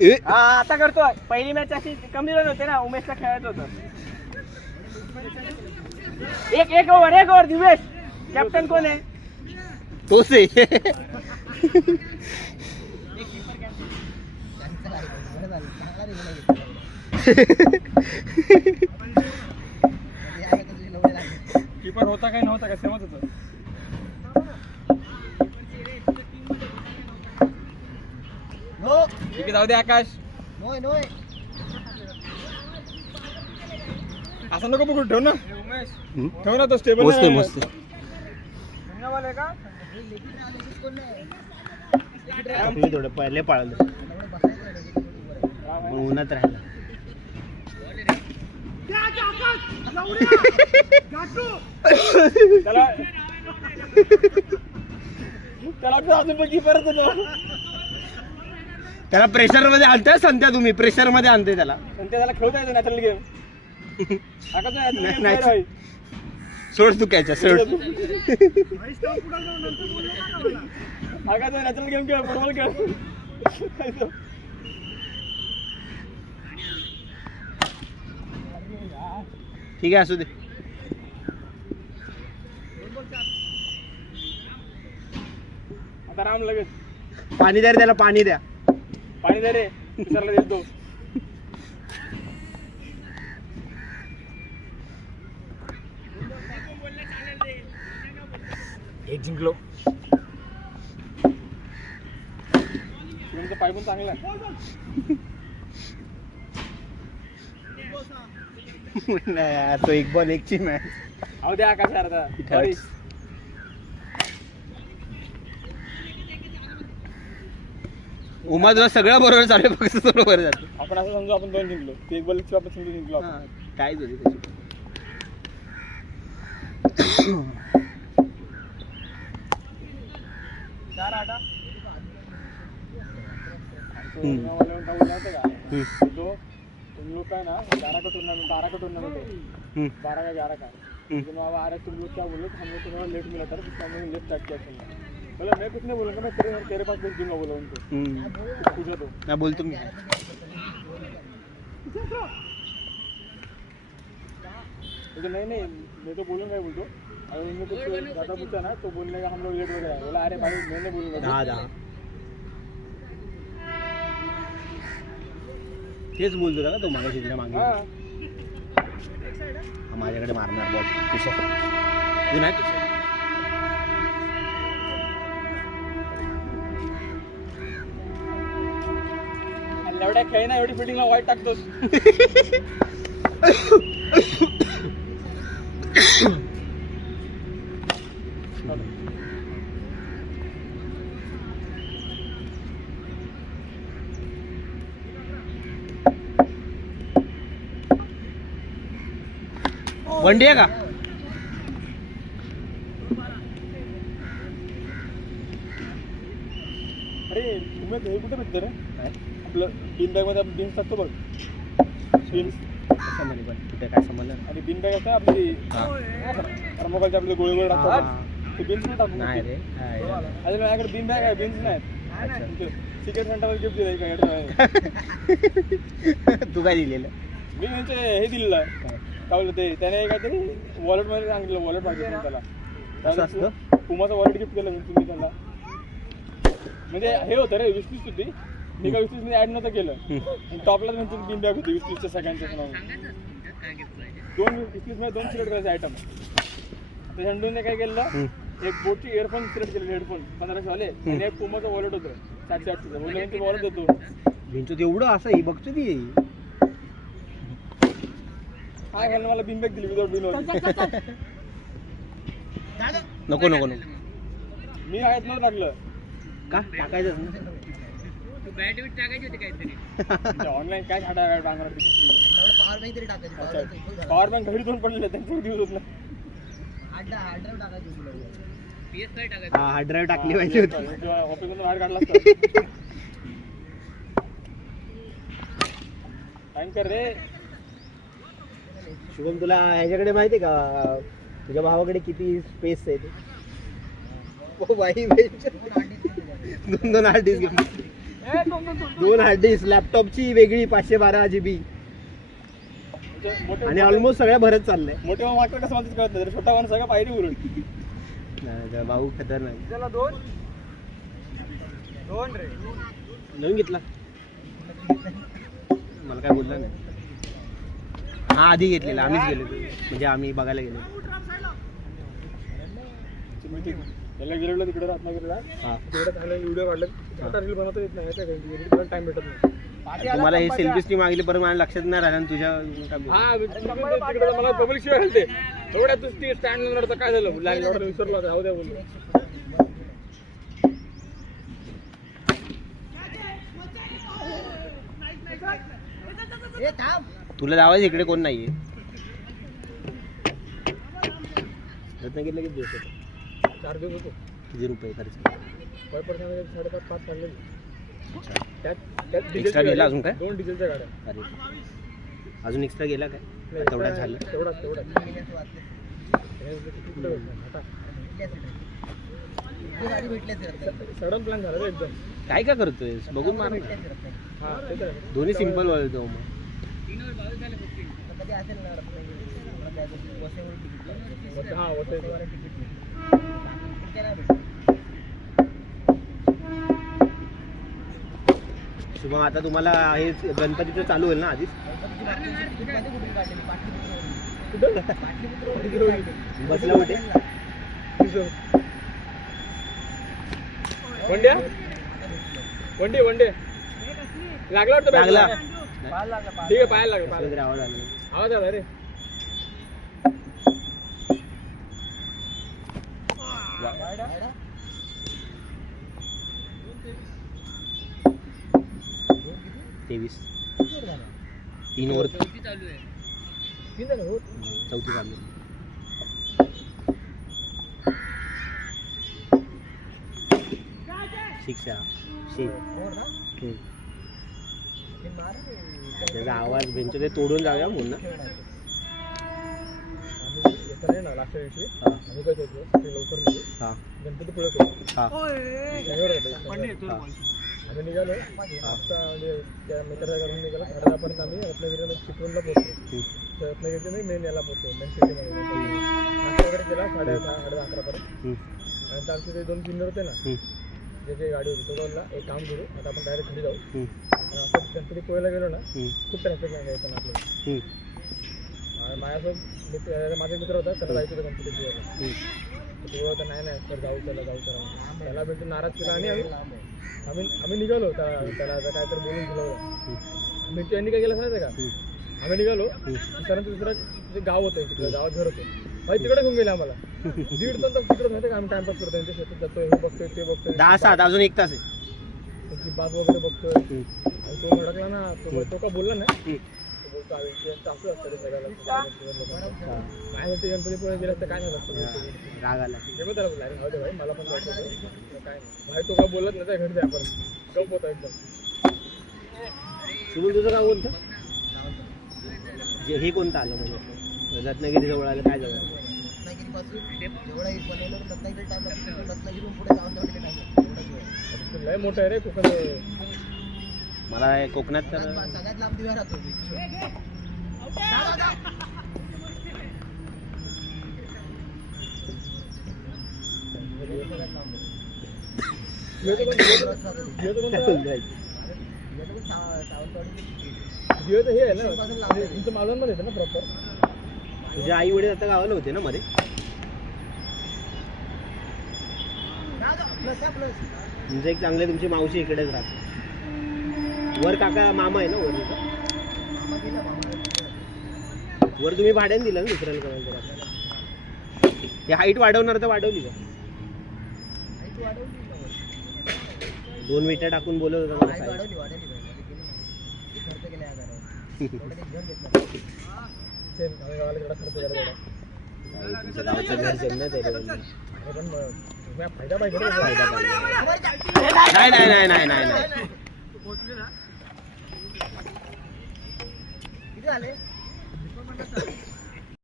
हा आता करतोय. पहिली मॅच अशी कमी रन होते ना, उमेशला खेळायचं होतं. एक ओव्हर दिवेश. कॅप्टन कोण आहे? तोच आहे. कीपर होता काय नव्हता का सेमच होतं. ठीक आहे, जाऊ दे आकाश. असं नको बघू, ठेव ना. ठेव ना, तो स्टेबल मस्त मस्त. थोडं पहिले पाळलं उन्हात राहिलं. त्याला प्रेशर मध्ये आणताय संत्या, तुम्ही प्रेशर मध्ये आणताय त्याला. त्याला खेळता येतं नॅचरल गेम. नाही सोड तू कॅच सोड. नॅचरल गेम खेळ, फुटबॉल खेळ. ठीक आहे असू दे. आता राम लगेच पाणी द्या रे त्याला, पाणी द्या. पाणी दे रे, विचारला देतो. एक जिंकलो. पाय पण चांगला आहे. तो एक बॉल एक ची मॅच. अहो द्या आकाश अर्धा. उमा तुला सगळं बरोबर चालू आहे, फक्त बरोबर जातो. आपण असं समजू आपण 2 जिंकलो. ते एक बॉल आपण सिंगल जिंकलो. काय झाली त्याची. तुम लोग का ना 12 का टूर्नामेंट है, 12 का 11 का. लेकिन वहाँ आ रहे तुम लोग क्या बोलो, हम लोग थोड़ा लेट मिला था, हमने लेट स्टार्ट किया खेलना. बोला मैं कुछ नहीं बोलूँगा, मैं तेरे पास भेज दूंगा बोला उनको. पूछा तो मैं बोलतो मी. लेकिन नहीं मैं तो बोलूँगा ही बोलतो. अगर उन्होंने कुछ ज़्यादा पूछा ना तो बोलने का हम लोग लेट हो गया. बोला अरे भाई मैं नहीं बोलूँगा. तेच बोलतो का तो मागे तिथल्या मागे. माझ्याकडे मारणार बॉल. तू नाही एवढ्या खेळ ना, एवढी फिटिंगला वाईट टाकतोस. वनडे आहे का? अरे तुम्ही हे कुठे भेटतं रे? आपलं बीन बॅग मध्ये आपण बीन्स टाकतो बघ. बीन्स कुठे काय समजलं. आणि बीन बॅग असतं आपली थर्मोकॉलचे आपले गोळे गोळे टाकतो. ते बीन्स नाही टाकतो. नाही रे. अरे माझ्याकडे बीन बॅग आहे, बीन्स नाहीत. सिक्रेट सेंटरवर गिफ्ट दिलं. तू काय दिलेलं? मी म्हणजे हे दिलेलं काय बोलतो ते, त्याने काहीतरी वॉलेट मध्ये सांगितलं, वॉलेट पाहिजे त्याला. पुमाचं वॉलेट गिफ्ट केलं तुम्ही त्याला. म्हणजे हे होतं रे, 20 होती. मी का 20 मध्ये ऍड नव्हतं केलं. टॉपला त्यांची बीन बॅग होती 20 सगळ्यांच्या नाव. 20 मध्ये 2 सिलेक्ट करायचे आयटम. तर झंडूने काय केलं, एक बोटची इयरफोन सिलेक्ट केले, हेडफोन 1500 वाले, आणि एक पुमाचं वॉलेट होतं 700-800. बोलले ते वॉलेट देतो. भिंचो तेवढं असं बघतो ती. काय घालणं, मला बीन बॅग दिली विदाउट बीन. नको नको नको. मी आहेत नव्हतं टाकलं का टाकायचं ना. बॅट बीट टाकायची होती काहीतरी. ऑनलाईन काय छाटा टाकणार. पॉवर बँक घरी दोन पडलेले, त्यांचे दिवस होत नाही. PS5 टाकायचं. हा हार्ड ड्राईव्ह टाकली पाहिजे होती. ऑफिसमधून बाहेर काढला असता. टाइम कर रे. शुभम तुला ह्याच्याकडे माहिती का, तुझ्या भावाकडे किती स्पेस आहे ते? बाई 2 हार्ड डिस्क घेऊन 2 हार्ड डिस्क, लॅपटॉपची वेगळी 512 GB आणि ऑलमोस्ट सगळ्या भरत चाललंय. मोठे मात्र कसं माझं कळत नाही, छोटा माणूस सगळं पाहिजे उरून. नाही, भाऊ खतरनाक. त्याला 2 रे नवीन घेतला मला काय बोलला नाही. हा आधी घेतलेला, आम्हीच गेलो म्हणजे आम्ही बघायला गेलो. त्याला गेलेलो तिकडे रत्नागिरीला, हा तिकडे त्याला व्हिडिओ काढले. आता रील बनवता येत नाही, एडिट टाइम भेटत नाही. तुम्हाला हे सेल्फी स्टिक मागली परत मला लक्षात नाही राहिलं आणि तुझ्या काय बोलू? हा तिकडे मला पब्लिक शिवाय घालते एवढ्यातच ती स्टँड नव्हतं. काय झालं एवढं विसरलो, राहू द्या बोललो. तुला लावायचं इकडे कोण नाहीये. रत्नागिरीला किती दिवस होते? 4 दिवस होतो. किती रुपये खर्च? पर पर्सन 5.5 चालले. त्यात एक्स्ट्रा गेला अजून काय? 2 डिझेलच्या गाड्या. अरे अजून एक्स्ट्रा गेला काय? तेवढाच झालं. तेवढाच सडन प्लॅन झाला रे एकदम. काय काय करतोय बघून मार ना. हा ते तर आहे. दोन्ही सिम्पल वळतो मग. 3 वर 22 झालं बघ. हा होते. शुभम आता तुम्हाला हे गणपतीचं चालू होईल ना आधीच? बसला कुठे? वंड्या वंडे लागला वाटतं. लागला. ठीक आहे, पायाला लागला. काहीतरी आवाज आला. आवाज आला रे. तेवीस 3 ओव्हर चौथी चालू आहे. चौथी चालू. शिक्षा त्याचा आवाज बेंच ते तोडून जाऊया म्हणून ना. ना लास्ट दिवशी हा आम्ही काय होतो लवकर निघू. हा गणपती पुढे होतो. हा आम्ही निघालो. आता म्हणजे त्या मित्राच्या घरून निघालो. 10:30 आम्ही रत्नागिरीला चिपळूणला पोहोचलो. रत्नागिरीच्या मी मेन याला पोहोचलो, मेन सिटीमध्ये. नाश्ता वगैरे केला 10:30 पर्यंत. आणि आमचे ते 2 सिनियर होते ना, जे जे गाडी होती, तो बोलला एक काम करू, आता आपण डायरेक्ट घरी जाऊ. आपण गणपती पोहायला गेलो ना, खूप ट्रॅफिक नाही यायचं ना आपल्याला. माझ्यासोबत माझा मित्र होता, त्याला जायचं होतं गणपती पोहायला. तो होता नाही सर जाऊ चला. त्याला भेटून नाराज केला आणि आम्ही निघालो. त्याला काहीतरी बोलून दिलं. मी त्यांनी काय केलं सांगायचं का, आम्ही निघालो. कारण दुसरं गाव होतं, तिकडे गावात घर होतं. भाई तिकडे घेऊन गेले आम्हाला. 1.5 तास तिकडे माहिती का आम्ही टाइमपास करतो. त्यांच्या शेतात जातोय, हे बघतोय ते बघतोय. 10-7 अजून 1 तास आहे. त्यांची बाग वगैरे बघतोय. आणि तो भडकला ना, तो का बोलला ना, तो बोलतो असं असतं रे सगळ्याला. काय म्हणते गणपती पोहे गेला तर काय झालं असतं. राग आला. ते पण त्याला बोलला अरे भाई मला पण जायचं होतं. काय भाई तो का बोलत नाही, घरी द्या आपण गप होता एकदम. तुम्ही तुझं गाव कोणतं? हे कोणतं आलं म्हणजे रत्नागिरी जवळ आलं? काय जवळ आलं? लय मोठं आहे रे कोकण. मला कोकणात तर सगळ्यात लांब दिवा राहतो. हे आहे ना तुमचं मालवणमध्ये येतं ना प्रॉपर. तुझे आई वडील आता गावाला होते ना मध्ये? तुमचं एक चांगले, तुमची मावशी इकडेच राहते. वर काका मामा आहे ना वर? वर तुम्ही भाड्याने दिलं ना दुसऱ्याला करायला? ते हाईट वाढवणार तर वाढवली का? 2 विटा टाकून बोलत होता मला साहेब. तुमच्या गावचं घर सेम ना तरी फायदा पाहिजे. फायदा पाहिजे. नाही. किती झाले?